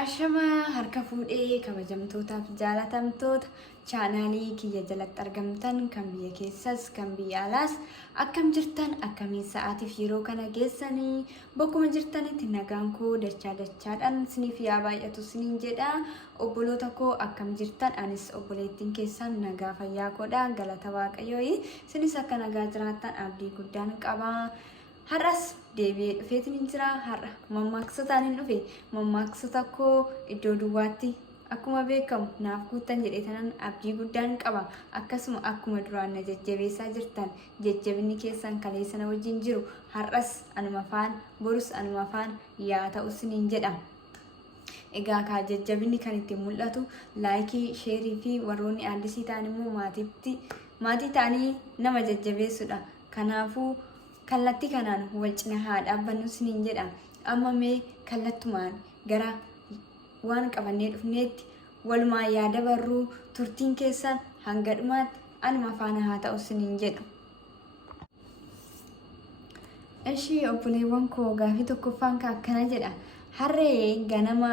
Ashama harka fuudhee kabajamtootaaf jaalatamtoota chaanaalii kiyya jalatti argamtan kan biyya keessas kan biyya alaas akkam jirtan akkamiin sa'aatiif yeroo kana geessanii bakkuma jirtanitti nagaan koo dachaadhaan isiniif yaa baay'atu isiniin jedha. Obboloota koo akkam jirtan anis obboleettiin keessan nagaa fayyaa koodha galata waaqayyoo isinis akka nagaa jiraattan abdii guddaan qaba. Har'as deebi'ee dhufeetiin jira. Har'a mammaaksota hin dhufe mammaaksota koo iddoo duwwaatti akkuma beekamu naaf guuttan jedhee tanan abdii guddaan qaba. Akkasuma akkuma duraan na jajjabeessaa jirtan jajjabinni keessan kaleessa na wajjin jiru har'as anuma faan borus anuma faan yaa ta'u isiniin jedha. Egaa kaa jajjabinni kan ittiin mul'atu laayikii sheerii fi warroonni addisii ta'an immoo maatii ta'anii nama jajjabeessudha. Kanaafuu kallattii kanaan wal cina haa dhaabbannu isiniin jedha. Amma mee kallattumaan gara waan qabannee dhufneetti walumaa yaada barruu turtiin keessan hanga dhumaatti anuma faana haa ta'u isiniin jedha. Ishii obboleewwan koo gaafii tokkoffaan akkana jedha. Harree ganama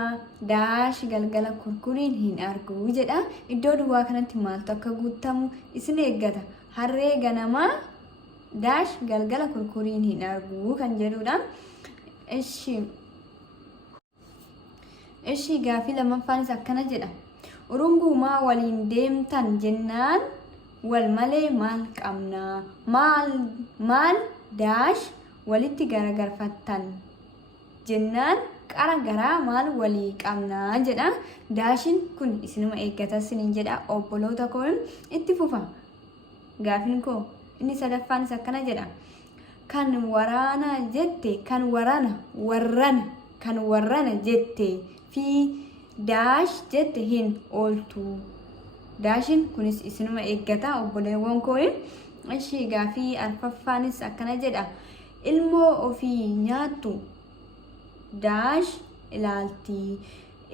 daash galgala kurkuriin hin argu jedha. Iddoo duwwaa kanatti maaltu akka guutamu isin eeggata. Harree ganama daash galgala kurkuriin hin argu kan jedhudha. Ishii gaafii lammaffaanis akkana jedha. Urungumaa waliin deemtan jennaan wal malee maal qabnaa? Maal daash walitti garagarfattan jennaan qara garaa maal walii qabnaa jedha. Daashin kun isinuma eeggata isiniin jedha. Obboloota koo itti fufa. Gaafiin koo inni sadaffaanis akkana jedha. Kan waraana jette kan warrana jette fi daash jette hin ooltu. Daashin kunis isinuma eeggata obboleewwan koo. Ishii gaafii arfaffaanis akkana jedha. Ilmoo ofii nyaattu daash ilaalti.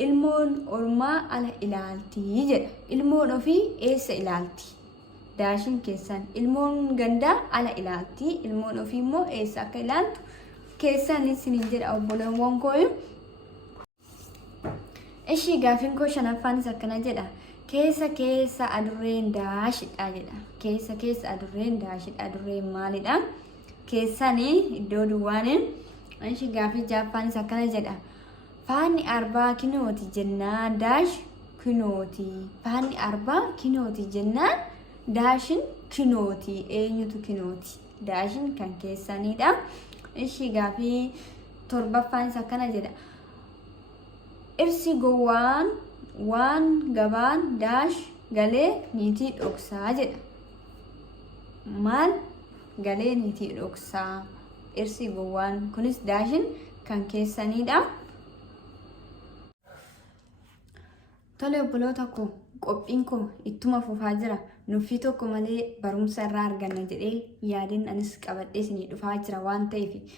Ilmoon ormaa ala ilaalti jedha. Ilmoon ofii eessa ilaalti? Daashin keessan ilmoon gandaa ala ilaalti. Ilmoon ofii immoo eessa akka ilaaltu keessan isiniin jedha obboleewwan koo. Ishii gaafiin koo shanaffaanis akkana jedha. Keessa adurreen daashidha jedha. Keessa adurreen daashidha. Adurreen maalidha? Keessanii iddoo duwwaanii. Ishii gaafii jaaffaanis akkana jedha. Faanni arbaa kinooti jennaan daash kinooti. Faanni arbaa kinooti jennaan daashin kinooti. Eenyutu kinooti? Daashin kan keessanidha. Ishii gaafii torbaffaanis akkana jedha. Irsi gowwaan waan gabaan daash galee niitii dhoksaa jedha. Maal galee niitii dhoksaa? Irsi gowwaan kunis daashin kan keessanidha. Tole obboloota koo qophiin koo ittuma fufaa jira. Nuffii tokko malee barumsa irraa arganna jedhee yaadin anis qabadhee isinii dhufaa jira waan ta'eef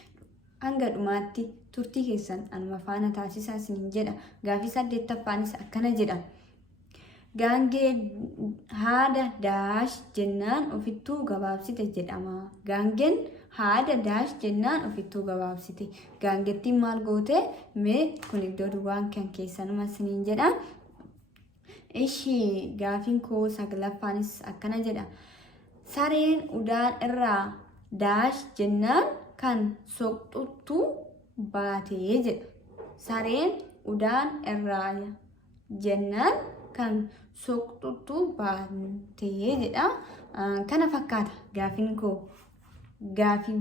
hanga dhumaatti turtii keessan anuma faana taasisaa isiniin jedha. Gaafii saddeettaffaanis akkana jedha. Gaangee haada daash jennaan ofittuu gabaabsite jedhama. Gaangeen haada daash jennaan ofittuu gabaabsite. Gaangettiin maal goote? Mee kun iddoo duwwaan kan keessanuma isiniin jedha. Ishii gaafiin koo saglaffaanis akkana jedha. Sareen udaan irraa daash jennaan kan soqxuttu baatee jedha. Sareen udaan irraa jennaan kan soqxuttu baatee jedha. Kana fakkaata gaafiin koo. Gaafii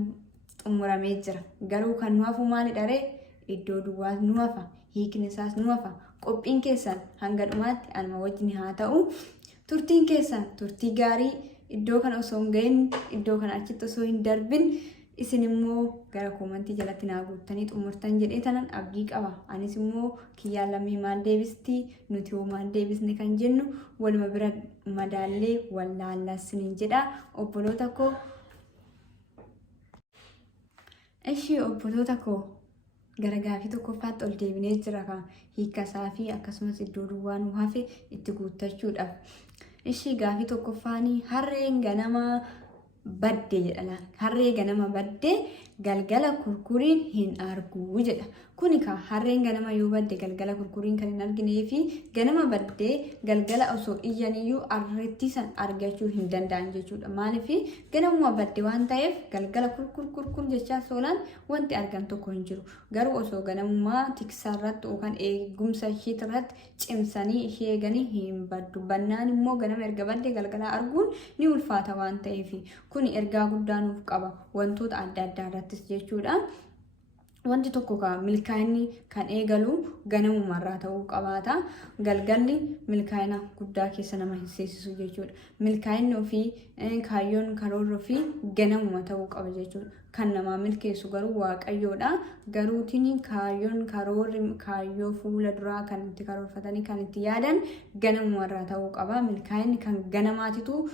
xumuramee jira. Garuu kan nu hafu maalidha ree? Iddoo duwwaa nu hafa. Hiikni isaas nu hafa. Qophiin keessan hanga dhumaatti anuma wajjin haa ta'u. Turtiin keessan turtii gaarii. Iddoo kana osoo hin gahin iddoo kana achitti osoo hin darbin isin immoo gara koomantii jalatti naa guuttanii xumurtan jedhee tanan abdii qaba. Anis immoo kiyyaan lammii maal deebisti nuti hoo maal deebisne kan jennu waluma bira madaallee wallaallaassiniin jedha obboloota koo. Ishii obboloota koo gara gaafii tokkoffaatti ol deebinee jira kan hiikasaa fi akkasumas iddoo duwwaa nu hafe itti guuttachuudhaaf. Ishii gaafii tokkoffaanii harreen ganama badde jedha. Harree ganama badde galgala kurkuriin hin argu jedha. Kuni ka harreen ganama yoo badde galgala kurkuriin kan hin arginee fi ganama baddee galgala osoo iyyaniyyuu harreetti san argachuu hin danda'an jechuudha. Maaliif ganamuma badde waan ta'eef galgala kurkur jechaa soolaan wanti argan tokko hin jiru. Garuu osoo ganamummaa tiksaarratti yookaan eegumsa isheetirratti cimsanii ishee eeganii hin baddu. Bannaan immoo ganama erga badde galgala arguun ni ulfaata waan ta'eef kuni ergaa guddaa nuuf qaba wantoota adda addaa irrattis jechuudha. Wanti tokko milkaa'inni kan eegalu ganamumarraa ta'uu qabaata. Galgalli milkaa'ina guddaa keessa nama hin seesisu jechuudha. Milkaa'inni ofii kaayyoon karoorri ofii ganamuma ta'uu qaba jechuudha. Kan nama milkeessu garuu Waaqayyoodha. Garuutiin kaayyoon karoorri kaayyoo fuula duraa kan itti karoorfatanii kan itti yaadan ganamumarraa ta'uu qaba. Milkaa'inni kan ganamaatitu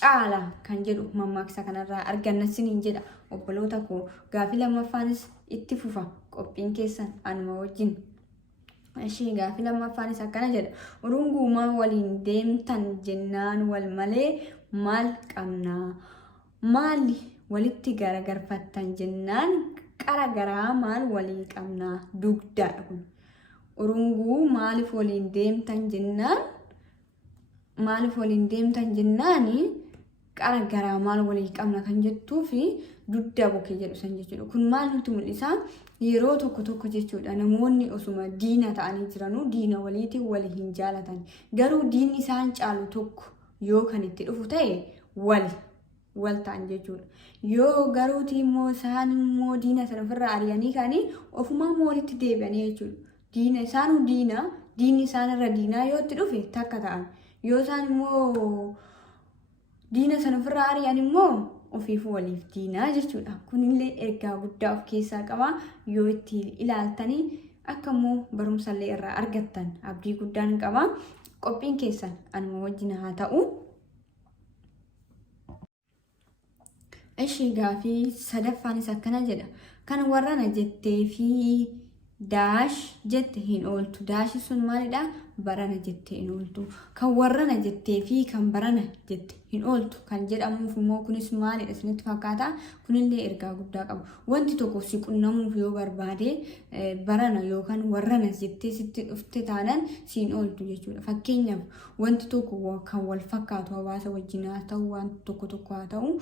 caala kan jedhu mammaaksa kanarraa argannasiin jedha. Obboloota koo gaafii lammaffaanis itti fufa qophiin keessan anuma wajjin. Ishii gaafii lammaffaanis akkana jedha. Urungumaa waliin deemtan jennaan wal malee maal qabnaa? Maali walitti garagarfattan jennaan qara garaa maal walii qabnaa? Dugdaadha kun. Urunguu maaliif waliin deemtan jennaan maaliif waliin deemtan jennaani qara garaa maal walii qabna kan jettuu fi dugda bokee jedhu san jechuudha. Kun maal nutti mul'isa? Yeroo tokko jechuudha namoonni osuma diina ta'anii jiranuu diina waliitiin wali hin jaalatan. Garuu diinni isaan caalu tokko yoo kan itti dhufu ta'e wal ta'an jechuudha. Yoo garuuti immoo isaan immoo diina sana ofirraa ari'anii kaanii ofumaa walitti deebi'anii jechuudha. Diinni isaanirra diinaa yoo itti dhufe takka ta'an. Yoo isaan immoo diina sana ofirraa ari'an immoo ofiif waliif diinaa jechuudha. Kunillee ergaa guddaa of keessaa qaba. Yoo itti ilaaltanii akka immoo barumsallee irraa argattan abdii guddaan qaba. Qophiin keessan anuma wajjin haa ta'u. Ishii gaafii sadaffaanis akkana jedha. Kan warrana jettee fi daash jette hin ooltu. Daashi sun maalidha? Barana jettee hin ooltu. Kan warrana jettee fi kan barana jette hin ooltu kan jedhamuuf immoo kunis maalidha isinitti fakkaata? Kunillee ergaa guddaa qaba. Wanti tokko si qunnamuuf yoo barbaade barana yookaan warrana jettee sitti dhufte taanan siin ooltu jechuudha. Fakkeenyaaf wanti tokko kan wal fakkaatu hawaasa wajjin haa ta'u wanti tokko haa ta'u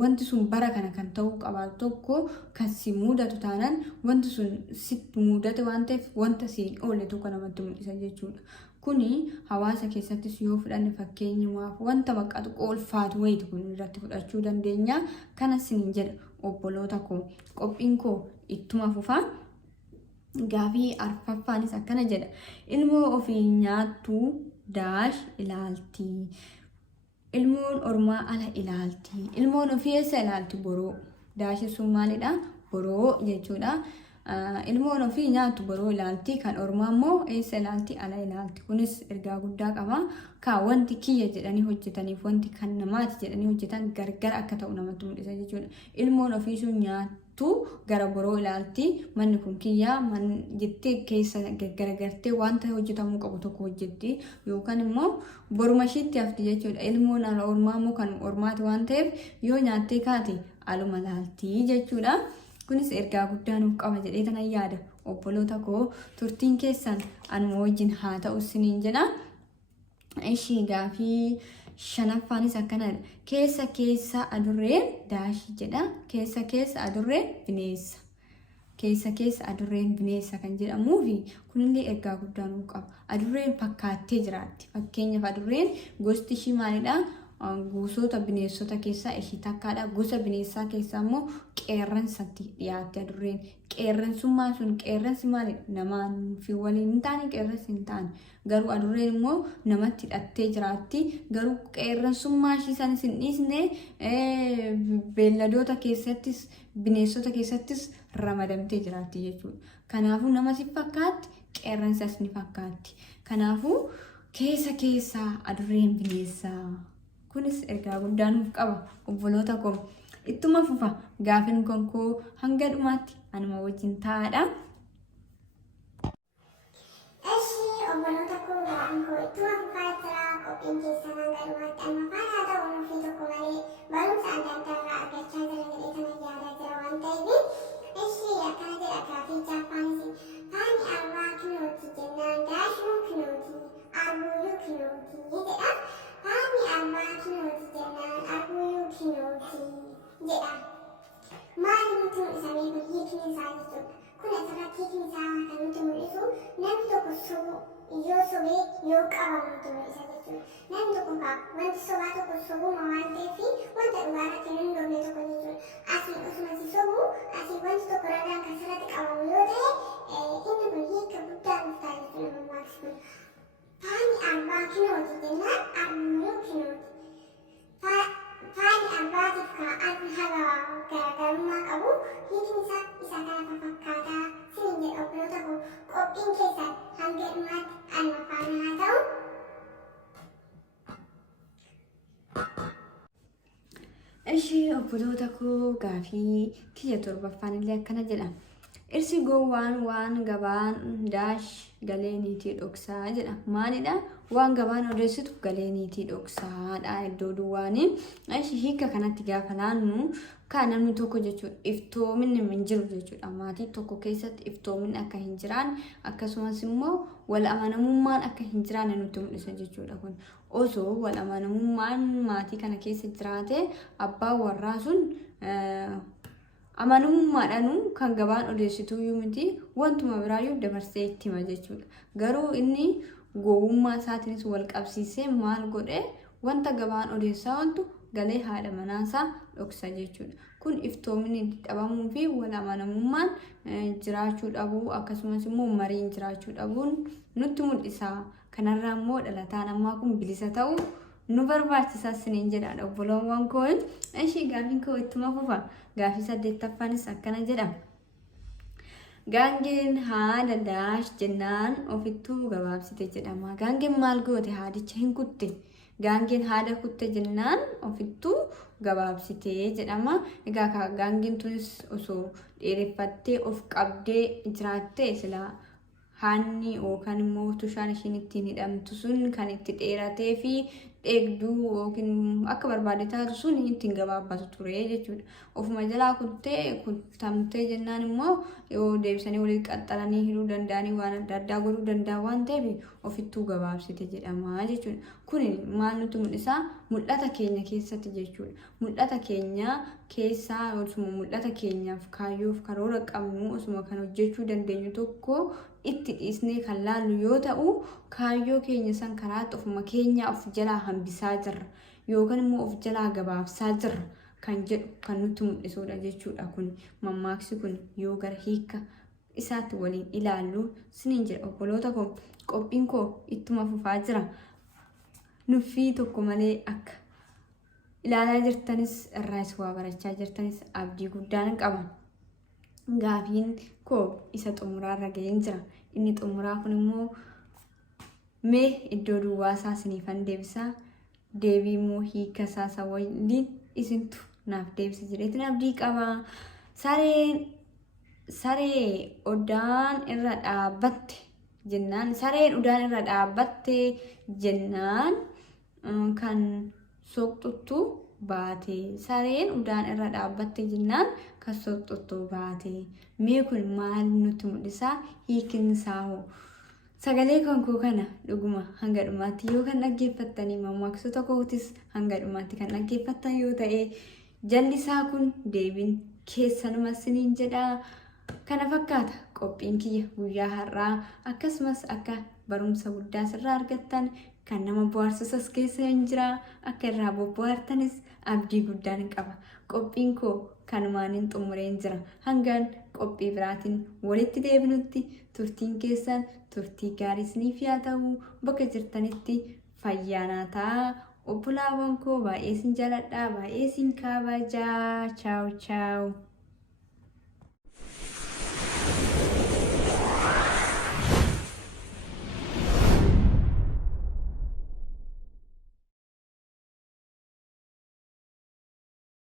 wanti sun bara kana kan ta'uu qabaatu tokko kan si mudatu taanan wanti sun sitti mudate waan ta'eef wanta siin oolle tokko namatti mul'isa jechuudha. Kuni hawaasa keessattis yoo fudhanne fakkeenyumaaf wanta baqqatu qoolfaatu wayiiti kun irratti fudhachuu dandeenya. Kanas siin jedha obboloota koo qophiin koo ittuma fufa. Gaafii arfaffaanis akkana jedha. Ilmoo ofii nyaattu daash ilaalti. Ilmoon ormaa ala ilaalti. Ilmoon ofii eessa ilaalti? Boroo. Daashi sun maalidha? Boroo jechuudha. Ilmoon ofii nyaattu boroo ilaalti. Kan ormaa immoo eessa ilaalti? Ala ilaalti. Kunis ergaa guddaa qaba. Wanti kiyya jedhanii hojjetaniif wanti kan namaati jedhanii hojjetan gargar akka ta'u namatti mul'isa jechuudha. Ilmoon ofii sun nyaattu gara boroo ilaalti. Manni kun kiyyaa jettee keessa garagartee wanta hojjetamuu qabu tokko hojjetti yookaan immoo boruma isheetti hafti jechuudha. Ilmoon ala ormaa immoo kan ormaati waan ta'eef yoo nyaattee kaate aluma ilaalti jechuudha. Kunis ergaa guddaa nuuf qaba jedhee kana yaada. Obboloota koo turtiin keessan anuma wajjin haa ta'u isiniin jedha. Ishii gaafii shanaffaanis akkanadha. Keessa adurreen daashi jedha. Keessa adurreen bineensa. Keessa adurreen bineensa kan jedhamuufi kunillee ergaa guddaa nuuf qaba. Adurreen fakkaattee jiraatti. Fakkeenyaaf adurreen gosti ishii maalidha? Gosoota bineensota keessaa ishii takkaadha. Gosa bineensaa keessaa immoo qeerransatti dhiyaatti adurreen. Qeerransummaan sun qeerransi maalidha? Namaan fi waliin hin taane qeerransi hin taane. Garuu adurreen immoo namatti hidhattee jiraatti. Garuu qeerransummaa ishii sanis hin dhiisne beelladoota keessattis bineensota keessattis ramadamtee jiraatti jechuudha. Kanaafuu nama si fakkaatti qeerransas ni fakkaatti. Kanaafuu keessa adurreen bineensaa. Kunis ergaa guddaa nuuf qaba obboloota koo. Ittuma fufa gaafiin koo hanga dhumaatti anuma wajjin taa'aadha. Obboloota koo gaafiin koo ittuma fufaa jira. Qophiin keessan hanga dhumaatti anuma faana ta'u nuufii tokko malee barumsa adda addaa irraa argachaa jira jedhee kana yaadaa jira waan ta'eef akkana jedha gaafii jaappaanis yoo sobee yoo qabamu ture isa jechuudha. Namni tokko wanti sobaa tokko sobuma waan ta'eef wanta dhugaarratti hin hundoofne tokko jechuudha. Asii osuma si sobu asii wanti tokko ragaan kan sirratti qabamu yoo ta'e inni kun hiika guddaa dhuftaa jechuudha mammaaksa kun. Faani arbaa kinooti jennaan arbummoo kinooti. Faani arbaatiif kan arbi haga garaagarummaa qabu hiikni isaa isa kana fakkaataa sinin jedha obboloota koo qophiin keessan hanga dhumaatti anuma faana haa ta'u. Ishee obboloota koo gaafii kiyya torbaffaan illee akkana jedha. Irsi gowwaan waan gabaan daash galee niitii dhoksaa jedha. Maalidha? Waan gabaan odeessitu galee niitii dhoksaadha iddoo duwwaanii. Ishee hiika kanatti gaafa laannu kan namni tokko jechuudha iftoominni hin jiru jechuudha. Maatii tokko keessatti iftoominni akka hin jiraanne akkasumas immoo wal amanamummaan akka hin jiraanne nutti mul'isa jechuudha kun. Osoo wal amanamummaan maatii kana keessa jiraate abbaan warraa sun amanamummaadhaan kan gabaan odeessituu yoo miti wantuma biraayyuu dabarsee itti hima jechuudha. Garuu inni gowwummaa isaatiinis wal qabsiisee maal godhee wanta gabaan odeessaa wantu galee haadha manaasaa dhoksa jechuudha. Kun iftoominni dhabamuu fi wal amanamummaan jiraachuu dhabuu akkasumas immoo mariin jiraachuu dhabuun nutti mul'isa. Kanarraa immoo dhalataan ammaa kun bilisa ta'uu nu barbaachisaa siniin jedha obboloowwan koo. Ishii gaafiin koo ittuma fufa. Gaafii 8ffaanis akkana jedha. Gaangeen haadha daash jennaan ofittuu gabaabsite jedhama. Gaangeen maal goote haadicha hin kutte. Gaangeen haadha kutte jennaan ofittuu gabaabsite jedhama. Egaa gaangeen tunis osoo dheereffattee of qabdee jiraatte sila haanni yookaan immoo tushaan ishiin ittiin hidhamtu sun kan itti dheeratee fi dheegduu yookiin akka barbaade taatu sun ittiin gabaabbatu ture jechuudha. Ofuma jalaa kutamtee jennaan immoo yoo deebisanii waliin qaxxalanii hidhuu danda'anii waan adda addaa godhuu danda'an waan ta'eef ofittuu gabaabsite jedhama jechuudha. Kun maal nutti mul'isa? Mul'ata keenya keessatti jechuudha. Mul'ata keenya keessaa osuma mul'ata keenyaaf kaayyoof karoora qabnu osuma kan hojjechuu dandeenyu tokko itti dhiisnee kan laallu yoo ta'u kaayyoo keenya san karaatti ofuma keenya of jalaa hambisaa jirra yookaan immoo of jalaa gabaabsaa jirra kan jedhu kan nutti mul'isudha jechuudha. Kun mammaaksi kun yoo gara hiika isaatti waliin ilaallu siniin jedha obboloota koo. Qophiin koo ittuma fufaa jira. Nuffii tokko malee akka ilaalaa jirtanis irraas waa barachaa jirtanis abdii guddaan qaba. Gaafiin koo isa xumuraarra ga'een jira. Inni xumuraa kun immoo mee iddoo duwwaa isaa siniifan deebisaa deebii immoo hiika isaa waliin isintu naaf deebisa jedheetiin abdii qaba. Saree udaan irra dhaabbatte jennaan sareen udaan irra dhaabbatte jennaan kan soqxuttu baate. Sareen udaan irra dhaabbatte jennaan kan soqxuttu baate. Mee kun maal nutti mul'isa? Hiikin isaa hoo? Sagalee kan koo kana dhuguma hanga dhumaatti yoo kan dhaggeeffattanii mammaaksota kootis hanga dhumaatti kan dhaggeeffattan yoo ta'e jallisaa kun deebiin keessanuma siniin jedha. Kana fakkaata qophiin kiyya guyyaa har'aa akkasumas akka barumsa guddaa sirraa argattan kan nama bohaarsisas keessa hin jira akka irraa bohaartanis abdii guddaan qaba. Qophiin koo kanumaan xumureen jira. Hangaan qophii biraatiin walitti deebinutti turtiin keessan turtii gaarii isiniif haa ta'u. Bakka jirtanitti fayyaanaa ta'a. Obbolaawwan koo baay'ee sin jaaladha, baay'ee sin kabajaa. Chaaw chaaw.